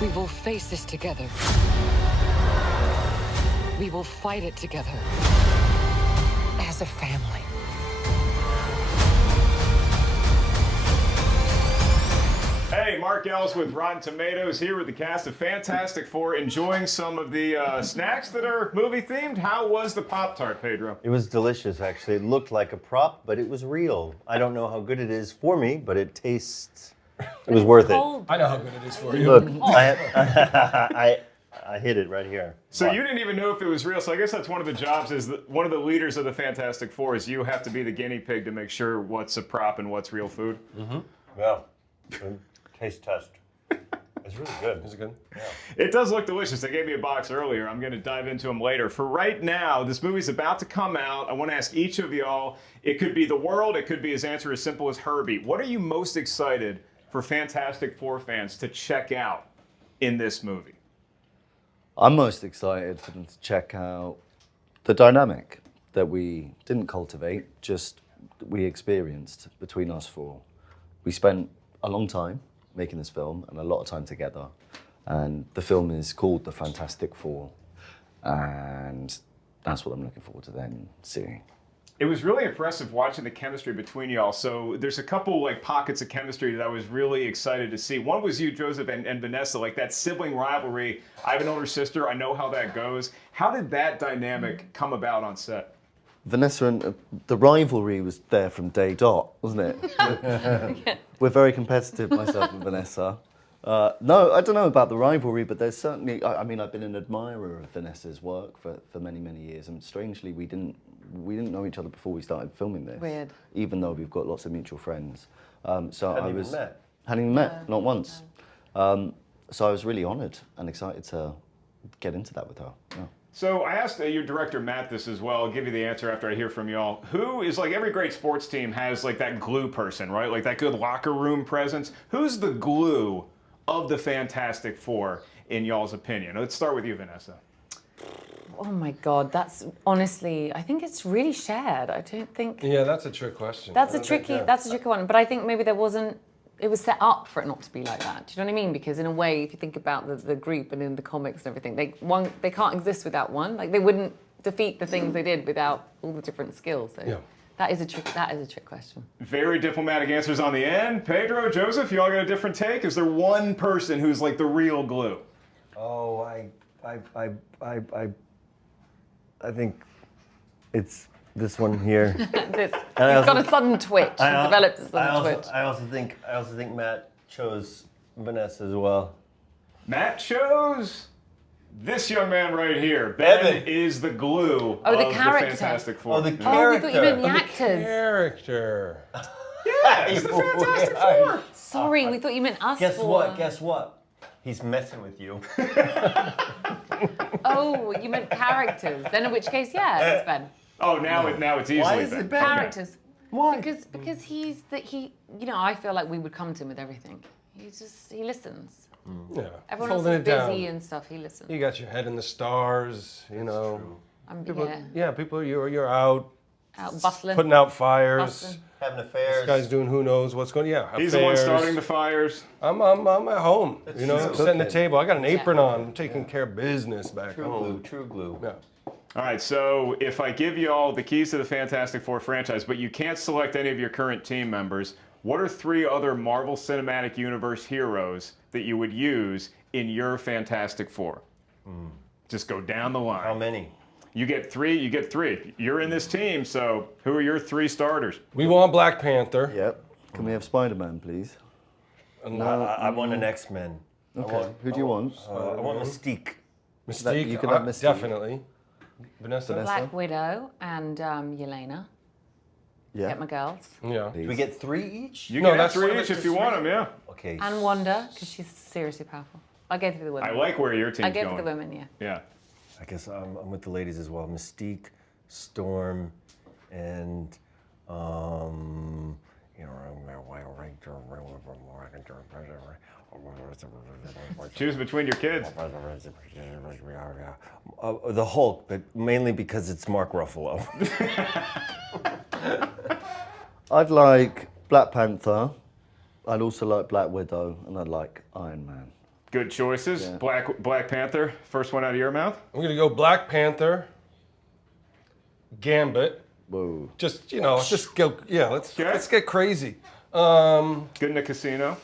We will face this together. We will fight it together. As a family. Hey, Mark Ellis with Rotten Tomatoes here with the cast of Fantastic Four, enjoying some of the snacks that are movie-themed. How was the Pop-Tart, Pedro? It was delicious, actually. It looked like a prop, but it was real. I don't know how good it is for me, but it tastes... It was worth it. I know how good it is for you. Look, I hit it right here. So you didn't even know if it was real. So I guess that's one of the jobs, is that one of the leaders of the Fantastic Four is you have to be the guinea pig to make sure what's a prop and what's real food. Mm-hmm. Yeah. Taste test. It's really good. Is it good? Yeah. It does look delicious. They gave me a box earlier. I'm going to dive into them later. For right now, this movie's about to come out. I want to ask each of y'all, it could be the world, it could be his answer as simple as Herbie. What are you most excited for Fantastic Four fans to check out in this movie? I'm most excited for them to check out the dynamic that we didn't cultivate, just we experienced between us four. We spent a long time making this film and a lot of time together. And the film is called The Fantastic Four. And that's what I'm looking forward to then seeing. It was really impressive watching the chemistry between y'all. So there's a couple like pockets of chemistry that I was really excited to see. One was you, Joseph, and Vanessa, like that sibling rivalry. I have an older sister. I know how that goes. How did that dynamic come about on set? Vanessa and the rivalry was there from day dot, wasn't it? We're very competitive, myself and Vanessa. No, I don't know about the rivalry, but there's certainly, I mean, I've been an admirer of Vanessa's work for many, many years, and strangely, we didn't know each other before we started filming this. Weird. Even though we've got lots of mutual friends. So Hadn't I even was met. hadn't even met, not once. So I was really honoured and excited to get into that with her. Yeah. So I asked your director, Matt, this as well. I'll give you the answer after I hear from y'all. Who is, like, every great sports team has like that glue person, right? Like that good locker room presence. Who's the glue of the Fantastic Four in y'all's opinion? Let's start with you, Vanessa. Oh my God, that's honestly, I think it's really shared. I don't think Yeah, that's a trick question. that's a tricky one. But I think maybe it was set up for it not to be like that. Do you know what I mean? Because in a way, if you think about the group and in the comics and everything, they can't exist without one. Like they wouldn't defeat the things they did without all the different skills. So Yeah. that is a trick question. Very diplomatic answers on the end. Pedro, Joseph, you all got a different take? Is there one person who's like the real glue? Oh, I think it's this one here. He's also- got a sudden twitch. He's developed a sudden twitch. I also think Matt chose Vanessa as well. Matt chose this young man right here. Ben Evan. is the glue Oh, the of character. the Fantastic Four. Oh, the Oh, we character. thought you meant the actors. Character. Yeah, it's the Fantastic Four. Sorry, we thought you meant us. Guess what? He's messing with you. Oh, you meant characters. Then in which case, yeah, it's Ben. Oh, now it's easily Why is Ben. it Ben? Characters. Why? Because he I feel like we would come to him with everything. He listens. Yeah. Everyone Holding else it is down. busy and stuff. He listens. You got your head in the stars, you know. People, Yeah. people, you're out Out bustling. putting out fires. Bustling. Having This affairs. guy's doing who knows what's going. Yeah, He's the one affairs. starting the fires. I'm at home. You know, true. setting the Cooking. table. I got an apron on. I'm taking care of business back True home. glue. True glue. Yeah. All right, so if I give you all the keys to the Fantastic Four franchise, but you can't select any of your current team members, what are 3 other Marvel Cinematic Universe heroes that you would use in your Fantastic Four? Just go down the line. How many? You get 3, you get 3. You're in this team, so who are your 3 starters? We want Black Panther. Yep. Can we have Spider-Man, please? I want an X-Men. Okay. Who do you want? I want Mystique. Mystique. you can have Mystique. Definitely. Vanessa. Black Widow and Yelena. Yeah. Get my girls. Yeah. Do we get 3 each? You No, can have that's 3 one of each the if you three. want them, yeah. Okay. And Wanda, because she's seriously powerful. I go for the women. I like where your team's I go going. for the women, yeah. Yeah. I guess I'm with the ladies as well. Mystique, Storm, and Choose between your kids. The Hulk, but mainly because it's Mark Ruffalo. I'd like Black Panther. I'd also like Black Widow, and I'd like Iron Man. Good choices. Yeah. Black Panther, first one out of your mouth. I'm gonna go Black Panther, Gambit. Whoa. Just just go. Yeah, Okay. let's get crazy. Good in the casino.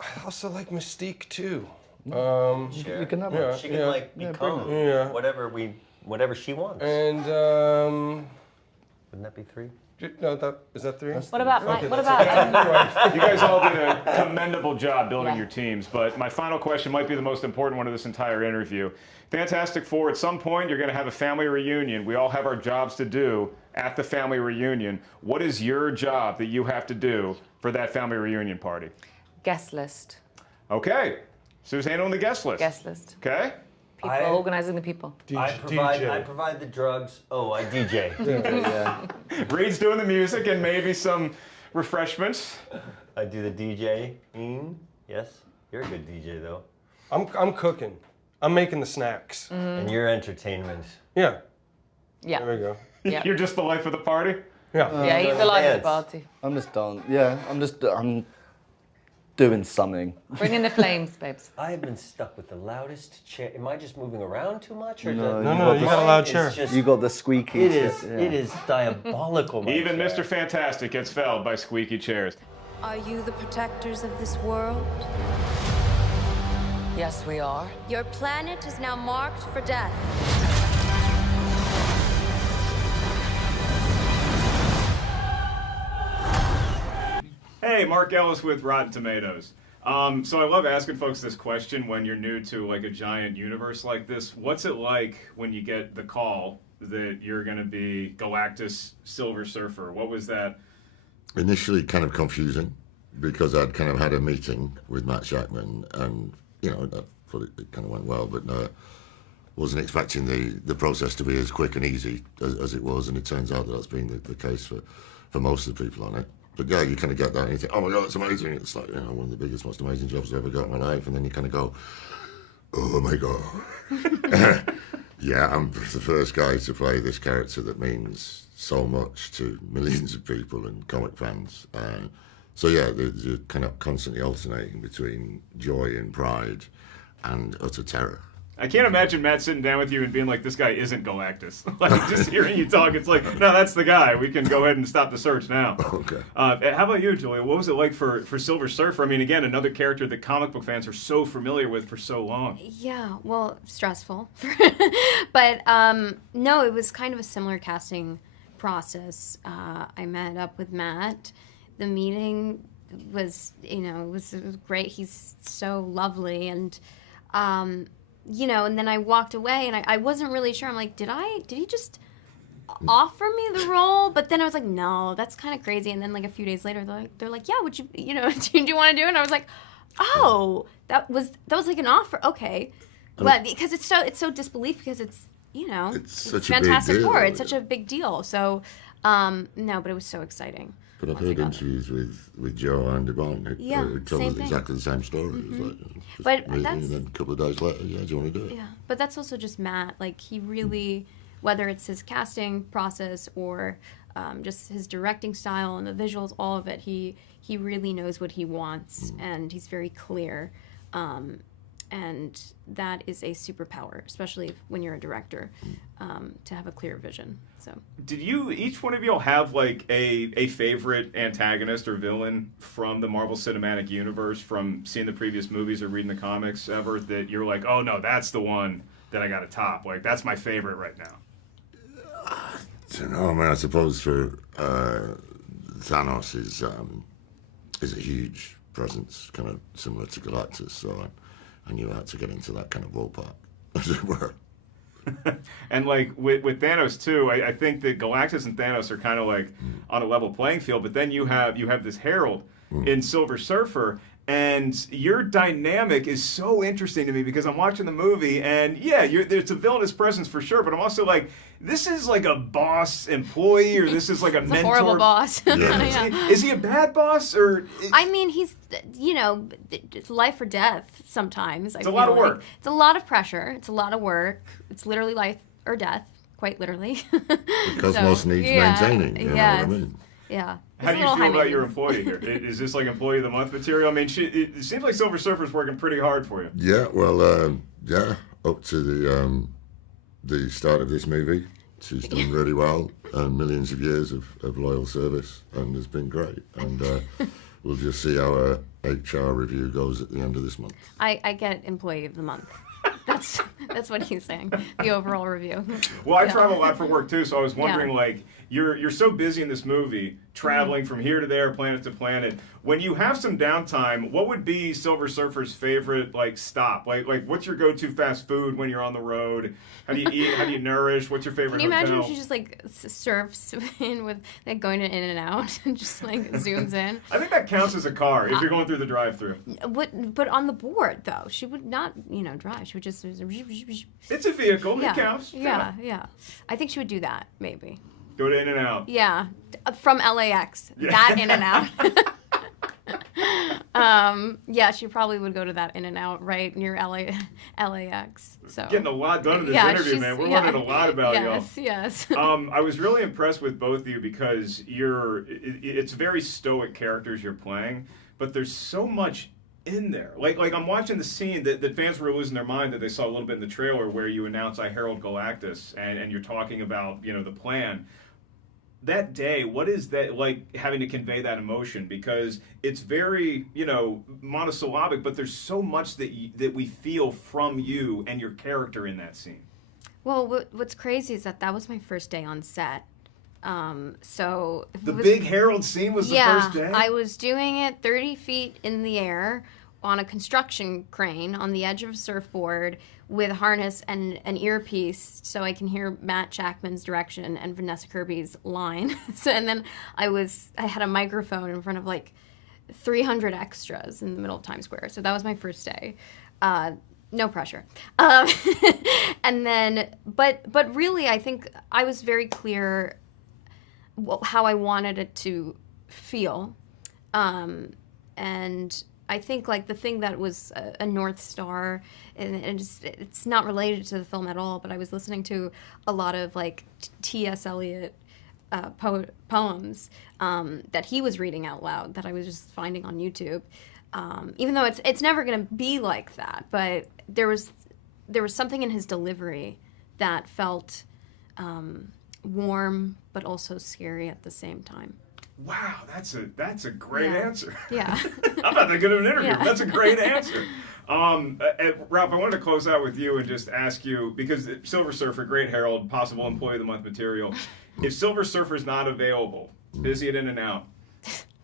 I also like Mystique too. You can have it. She can like become whatever she wants. And Wouldn't that be 3? no, is that 3? What about Mike? Okay, What that's about You guys all did a commendable job building your teams, but my final question might be the most important one of this entire interview. Fantastic Four, at some point you're going to have a family reunion. We all have our jobs to do at the family reunion. What is your job that you have to do for that family reunion party? guest list? Okay, Sue's handling the guest list. Guest list. Okay. People, organizing the people. I provide the drugs. Oh, I DJ. Yeah. Reed's doing the music and maybe some refreshments. I do the DJing. Yes, you're a good DJ though. I'm cooking. I'm making the snacks. And you're entertainment. Yeah. Yeah. There we go. Yeah. You're just the life of the party? Yeah. Yeah, he's the life of the dance. party. I'm just done. Yeah, I'm doing something. Bring in the flames, babes. I have been stuck with the loudest chair. Am I just moving around too much? Or No, No, you got a loud chair. You got the squeaky. It shit, is. yeah. It is diabolical. my Even chair. Mr. Fantastic gets felled by squeaky chairs. Are you the protectors of this world? Yes, we are. Your planet is now marked for death. Hey, Mark Ellis with Rotten Tomatoes. So I love asking folks this question when you're new to like a giant universe like this. What's it like when you get the call that you're going to be Galactus Silver Surfer? What was that? Initially kind of confusing because I'd kind of had a meeting with Matt Shackman and, I thought it kind of went well, but wasn't expecting the process to be as quick and easy as it was, and it turns out that that's been the case for most of the people on it. But yeah, you kind of get that and you think, oh my God, that's amazing. It's like, one of the biggest, most amazing jobs I've ever got in my life. And then you kind of go, oh my God. Yeah, I'm the first guy to play this character that means so much to millions of people and comic fans. So yeah, you're kind of constantly alternating between joy and pride and utter terror. I can't imagine Matt sitting down with you and being like, this guy isn't Galactus. Like, just hearing you talk, it's like, no, that's the guy. We can go ahead and stop the search now. Okay. How about you, Julia? What was it like for Silver Surfer? I mean, again, another character that comic book fans are so familiar with for so long. Yeah, well, stressful. But no, it was kind of a similar casting process. I met up with Matt. The meeting was, it was great. He's so lovely. And, and then I walked away and I wasn't really sure. I'm like, did he just offer me the role? But then I was like, no, that's kind of crazy. And then like a few days later, they're like, yeah, would you, do you want to do it? And I was like, oh, that was like an offer. Okay. But because it's so disbelief because it's such a Fantastic big deal. Four. It's such a big deal. So, no, but it was so exciting. But I've heard interviews with Joe and Devon. Yeah, It tells same us thing. exactly the same story. It was like, But meeting, that's- and then a couple of days later, yeah, do you want to do it? Yeah, but that's also just Matt. Like he really, whether it's his casting process or just his directing style and the visuals, all of it, he really knows what he wants, and he's very clear. And that is a superpower, especially when you're a director, to have a clear vision. So, Did each one of you have like a favorite antagonist or villain from the Marvel Cinematic Universe, from seeing the previous movies or reading the comics ever, that you're like, oh no, that's the one that I got to top. Like, that's my favorite right now. I don't know, man. I suppose for Thanos is a huge presence, kind of similar to Galactus. So I knew I had to get into that kind of ballpark, as it were. And like with Thanos too, I think that Galactus and Thanos are kind of like on a level playing field. But then you have this Herald in Silver Surfer, and your dynamic is so interesting to me because I'm watching the movie, and yeah, there's a villainous presence for sure. But I'm also like, this is like a boss employee, or this is like a it's mentor. a horrible boss. Yeah. Is he a bad boss, or? I mean, he's, it's life or death sometimes. It's a lot of work. It's a lot of pressure. It's a lot of work. It's literally life or death, quite literally. The cosmos needs maintaining, you know what I yes. mean? Yeah. How do you feel about your employee here? Is this like employee of the month material? I mean, it seems like Silver Surfer's working pretty hard for you. Yeah, well, yeah, up to the start of this movie, she's done really well, and millions of years of loyal service, and it's been great. And we'll just see how our HR review goes at the end of this month. I get employee of the month. That's what he's saying. The overall review. Well, I travel a lot for work too, so I was wondering, like, you're so busy in this movie, traveling from here to there, planet to planet. When you have some downtime, what would be Silver Surfer's favorite like stop? Like what's your go-to fast food when you're on the road? How do you eat? How do you nourish? What's your favorite Can you hotel? imagine if she just like surfs in with like going to In-N-Out and just like zooms in? I think that counts as a car if you're going through the drive-through. But on the board though, she would not drive. She would just. It's a vehicle. Yeah. It counts. Yeah. I think she would do that maybe. Go to In-N-Out. Yeah, from LAX. Yeah. That In-N-Out. Yeah, she probably would go to that In-N-Out right near LAX. So getting a lot done in this interview, man. We're learning a lot about y'all. Yes. I was really impressed with both of you because it's very stoic characters you're playing, but there's so much in there. Like I'm watching the scene that fans were losing their mind that they saw a little bit in the trailer where you announce I herald Galactus and you're talking about, the plan. That day, what is that like having to convey that emotion? Because it's very, monosyllabic, but there's so much that we feel from you and your character in that scene. Well, what's crazy is that was my first day on set. So the big herald scene was the first day? I was doing it 30 feet in the air on a construction crane on the edge of a surfboard with a harness and an earpiece so I can hear Matt Jackman's direction and Vanessa Kirby's line. And then I had a microphone in front of like 300 extras in the middle of Times Square. So that was my first day. No pressure. And then, but really, I think I was very clear how I wanted it to feel. And I think like the thing that was a North Star, and it's not related to the film at all, but I was listening to a lot of like T.S. Eliot poems that he was reading out loud that I was just finding on YouTube. Even though it's never going to be like that, but there was something in his delivery that felt warm but also scary at the same time. Wow, that's a great answer. Yeah. I'm not that good of an interview. Yeah. That's a great answer. Ralph, I wanted to close out with you and just ask you, because Silver Surfer, great herald, possible employee of the month material. If Silver Surfer's not available, busy at In-N-Out,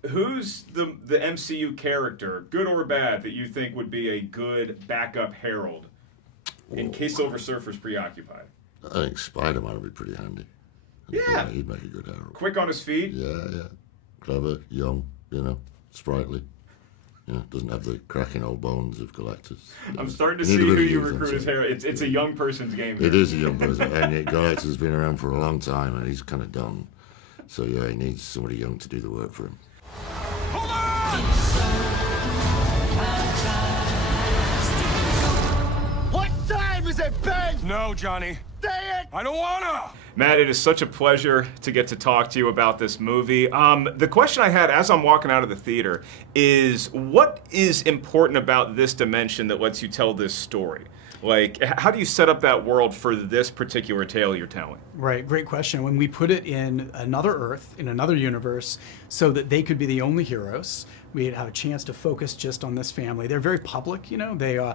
who's the MCU character, good or bad, that you think would be a good backup herald in case Silver Surfer's preoccupied? I think Spider-Man would be pretty handy. Yeah. He'd make a good herald. Quick on his feet? Yeah. Clever, young, sprightly. Doesn't have the cracking old bones of Galactus. I'm starting to see who you recruit as herald. It's a young person's game. It is a young person. And yet Galactus has been around for a long time and he's kind of done. So, yeah, he needs somebody young to do the work for him. What time is it, Ben? No, Johnny. Say it! I don't wanna! Matt, it is such a pleasure to get to talk to you about this movie. The question I had as I'm walking out of the theater is, what is important about this dimension that lets you tell this story? Like, how do you set up that world for this particular tale you're telling? Right, great question. When we put it in another Earth, in another universe, so that they could be the only heroes, we'd have a chance to focus just on this family. They're very public, They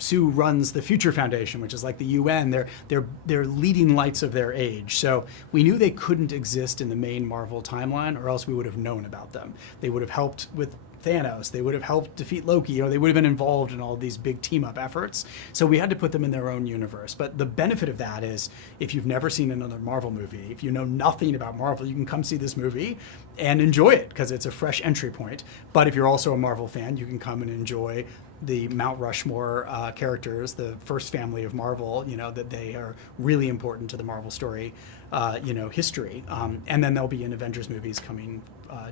Sue runs the Future Foundation, which is like the UN. They're leading lights of their age. So we knew they couldn't exist in the main Marvel timeline, or else we would have known about them. They would have helped with Thanos. They would have helped defeat Loki, or they would have been involved in all these big team-up efforts. So we had to put them in their own universe. But the benefit of that is, if you've never seen another Marvel movie, if you know nothing about Marvel, you can come see this movie and enjoy it, because it's a fresh entry point. But if you're also a Marvel fan, you can come and enjoy the Mount Rushmore characters, the first family of Marvel, that they are really important to the Marvel story, history. And then there'll be in Avengers movies coming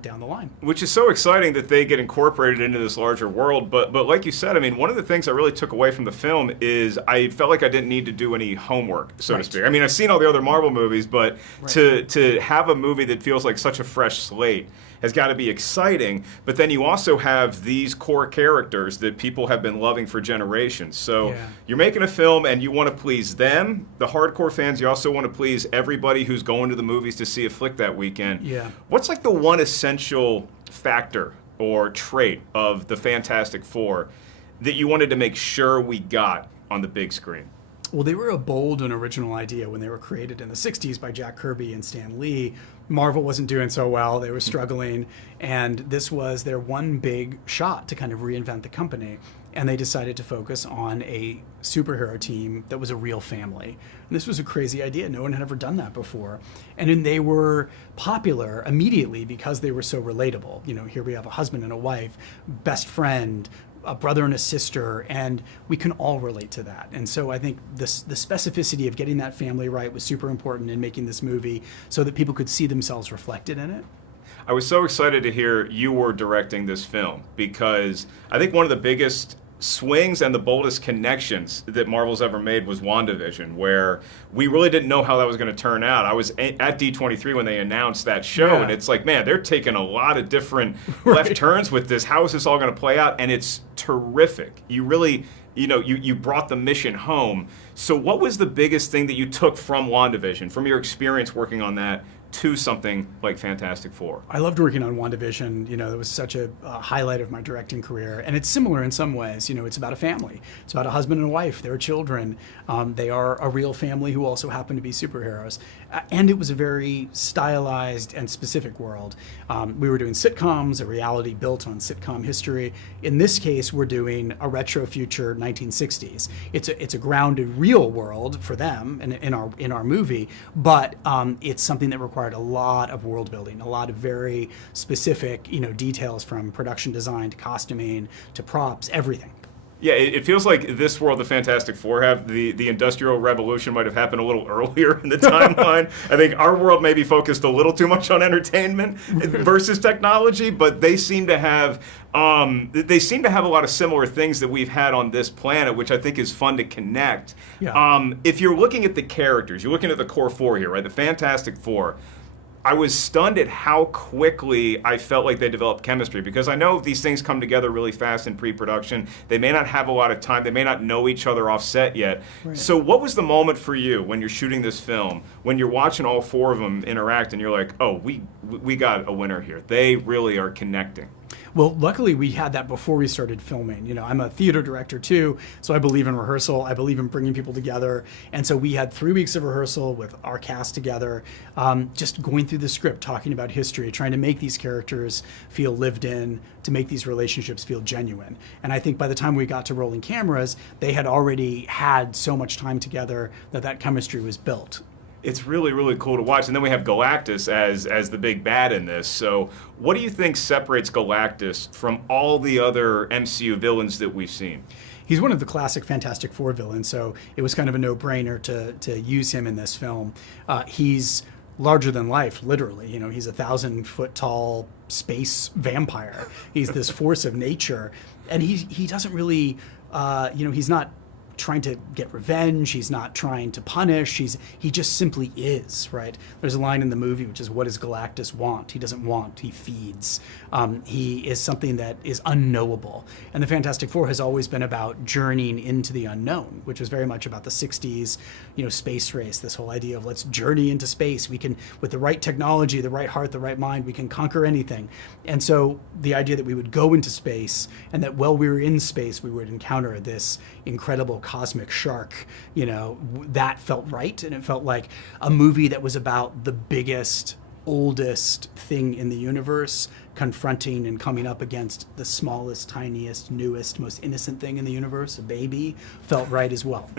down the line. Which is so exciting that they get incorporated into this larger world. But like you said, I mean, one of the things I really took away from the film is I felt like I didn't need to do any homework, so to speak. I mean, I've seen all the other Marvel movies, but to have a movie that feels like such a fresh slate has got to be exciting. But then you also have these core characters that people have been loving for generations. So you're making a film and you want to please them, the hardcore fans. You also want to please everybody who's going to the movies to see a flick that weekend. Yeah. What's like the one essential factor or trait of the Fantastic Four that you wanted to make sure we got on the big screen? Well, they were a bold and original idea when they were created in the 60s by Jack Kirby and Stan Lee. Marvel wasn't doing so well. They were struggling. And this was their one big shot to kind of reinvent the company. And they decided to focus on a superhero team that was a real family. And this was a crazy idea. No one had ever done that before. And then they were popular immediately because they were so relatable. You know, here we have a husband and a wife, best friend, a brother and a sister, and we can all relate to that. And so I think the specificity of getting that family right was super important in making this movie so that people could see themselves reflected in it. I was so excited to hear you were directing this film because I think one of the biggest swings and the boldest connections that Marvel's ever made was WandaVision, where we really didn't know how that was going to turn out. I was at D23 when they announced that show, and it's like, man, they're taking a lot of different left turns with this. How is this all going to play out? And it's terrific. You really, you brought the mission home. So what was the biggest thing that you took from WandaVision, from your experience working on that, to something like Fantastic Four? I loved working on WandaVision. You know, it was such a highlight of my directing career. And it's similar in some ways. You know, it's about a family. It's about a husband and a wife. There are children. They are a real family who also happen to be superheroes. And it was a very stylized and specific world. We were doing sitcoms, a reality built on sitcom history. In this case, we're doing a retro future 1960s. It's a grounded real world for them in our movie, but it's something that required a lot of world building, a lot of very specific, details from production design to costuming to props, everything. Yeah, it feels like this world the Fantastic Four have, the Industrial Revolution might have happened a little earlier in the timeline. I think our world maybe focused a little too much on entertainment versus technology, but they seem to have a lot of similar things that we've had on this planet, which I think is fun to connect. Yeah. If you're looking at the characters, you're looking at the core four here, right? The Fantastic Four. I was stunned at how quickly I felt like they developed chemistry, because I know these things come together really fast in pre-production. They may not have a lot of time. They may not know each other off set yet. Right. So what was the moment for you when you're shooting this film, when you're watching all four of them interact and you're like, oh, we got a winner here. They really are connecting. Well, luckily we had that before we started filming. I'm a theater director too, so I believe in rehearsal. I believe in bringing people together. And so we had 3 weeks of rehearsal with our cast together, just going through the script, talking about history, trying to make these characters feel lived in, to make these relationships feel genuine. And I think by the time we got to rolling cameras, they had already had so much time together that chemistry was built. It's really, really cool to watch. And then we have Galactus as the big bad in this. So what do you think separates Galactus from all the other MCU villains that we've seen? He's one of the classic Fantastic Four villains, so it was kind of a no-brainer to use him in this film. He's larger than life, literally. He's a 1,000-foot tall space vampire. He's this force of nature. And he doesn't really, he's not trying to get revenge. He's not trying to punish. He just simply is, right? There's a line in the movie which is, what does Galactus want? He doesn't want, he feeds. He is something that is unknowable. And the Fantastic Four has always been about journeying into the unknown, which was very much about the 60s, space race, this whole idea of let's journey into space. We can, with the right technology, the right heart, the right mind, we can conquer anything. And so the idea that we would go into space and that while we were in space, we would encounter this incredible cosmic shark, that felt right. And it felt like a movie that was about the biggest, oldest thing in the universe confronting and coming up against the smallest, tiniest, newest, most innocent thing in the universe, a baby, felt right as well.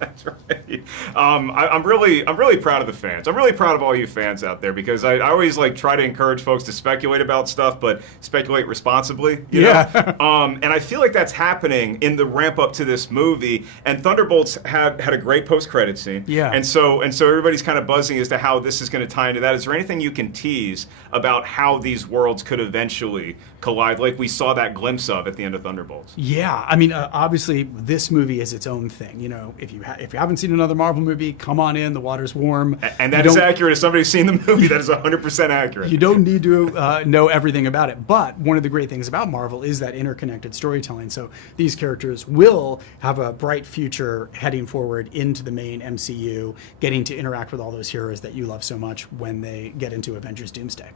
That's right. I'm really proud of the fans. I'm really proud of all you fans out there, because I always try to encourage folks to speculate about stuff, but speculate responsibly. You know? And I feel like that's happening in the ramp up to this movie. And Thunderbolts had a great post-credit scene. Yeah. And so everybody's kind of buzzing as to how this is going to tie into that. Is there anything you can tease about how these worlds could eventually collide, like we saw that glimpse of at the end of Thunderbolts. Yeah, I mean, obviously, this movie is its own thing. You know, if you haven't seen another Marvel movie, come on in. The water's warm. And that is accurate. As somebody who's seen the movie, that is 100% accurate. You don't need to know everything about it. But one of the great things about Marvel is that interconnected storytelling. So these characters will have a bright future heading forward into the main MCU, getting to interact with all those heroes that you love so much when they get into Avengers Doomsday.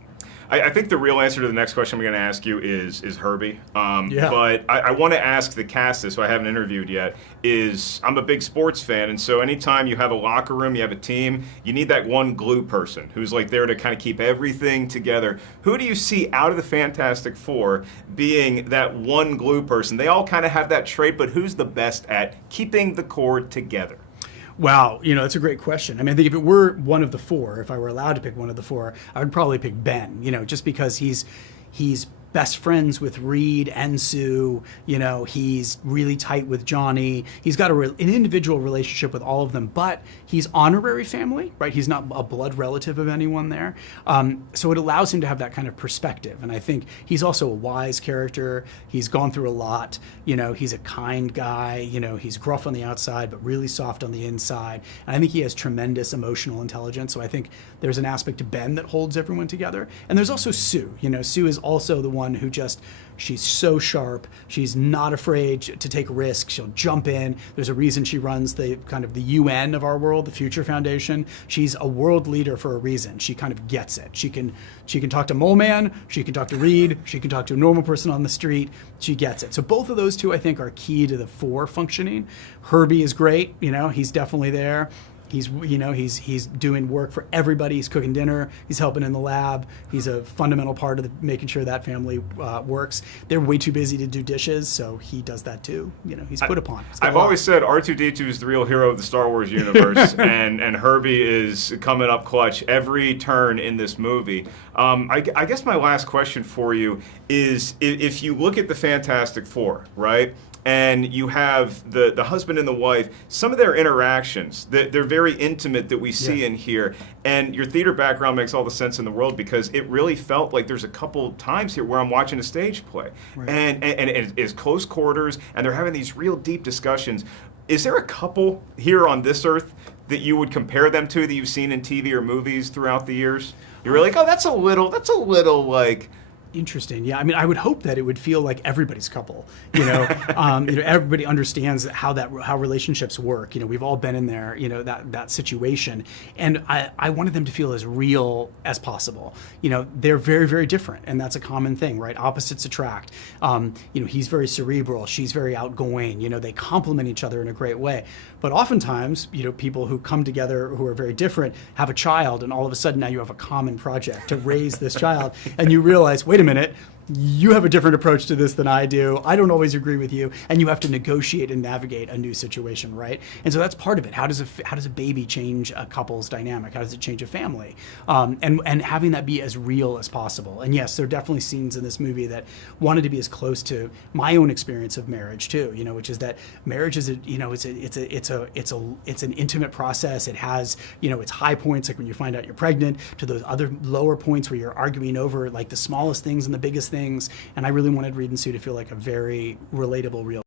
I think the real answer to the next question I'm going to ask you is Herbie. Yeah. But I want to ask the cast this, who I haven't interviewed yet, is I'm a big sports fan, and so anytime you have a locker room, you have a team, you need that one glue person who's like there to kind of keep everything together. Who do you see out of the Fantastic Four being that one glue person? They all kind of have that trait, but who's the best at keeping the core together? Wow, you know, that's a great question. I mean, I think if it were one of the four, if I were allowed to pick one of the four, I would probably pick Ben, you know, just because he's best friends with Reed and Sue, you know, he's really tight with Johnny. He's got an individual relationship with all of them, but he's honorary family, right? He's not a blood relative of anyone there. So it allows him to have that kind of perspective. And I think he's also a wise character. He's gone through a lot. You know, he's a kind guy. You know, he's gruff on the outside, but really soft on the inside. And I think he has tremendous emotional intelligence. So I think there's an aspect to Ben that holds everyone together. And there's also Sue. You know, Sue is also the one who she's so sharp. She's not afraid to take risks. She'll jump in. There's a reason she runs the kind of the UN of our world, the Future Foundation. She's a world leader for a reason. She kind of gets it. She can talk to Mole Man. She can talk to Reed. She can talk to a normal person on the street. She gets it. So both of those two, I think, are key to the four functioning. Herbie is great. You know, he's definitely there. He's doing work for everybody. He's cooking dinner. He's helping in the lab. He's a fundamental part of making sure that family works. They're way too busy to do dishes, so he does that too. You know, he's put upon. I've always said R2-D2 is the real hero of the Star Wars universe, and Herbie is coming up clutch every turn in this movie. I guess my last question for you is, if you look at the Fantastic Four, right? And you have the husband and the wife, some of their interactions, they're very intimate that we see in here. And your theater background makes all the sense in the world, because it really felt like there's a couple times here where I'm watching a stage play. Right. And it's close quarters, and they're having these real deep discussions. Is there a couple here on this earth that you would compare them to that you've seen in TV or movies throughout the years? You're like, oh, that's a little like... Interesting. Yeah, I mean, I would hope that it would feel like everybody's couple. You know, everybody understands how relationships work. You know, we've all been in there. You know, that situation, and I wanted them to feel as real as possible. You know, they're very, very different, and that's a common thing, right? Opposites attract. You know, he's very cerebral. She's very outgoing. You know, they complement each other in a great way. But oftentimes, you know, people who come together who are very different have a child, and all of a sudden now you have a common project to raise this child, and you realize, wait a minute, you have a different approach to this than I do. I don't always agree with you, and you have to negotiate and navigate a new situation, right? And so that's part of it. How does a baby change a couple's dynamic? How does it change a family? And having that be as real as possible. And yes, there are definitely scenes in this movie that wanted to be as close to my own experience of marriage too. You know, which is that marriage is it's an intimate process. It has, you know, its high points, like when you find out you're pregnant, to those other lower points where you're arguing over like the smallest things and the biggest things. And I really wanted Reed and Sue to feel like a very relatable, real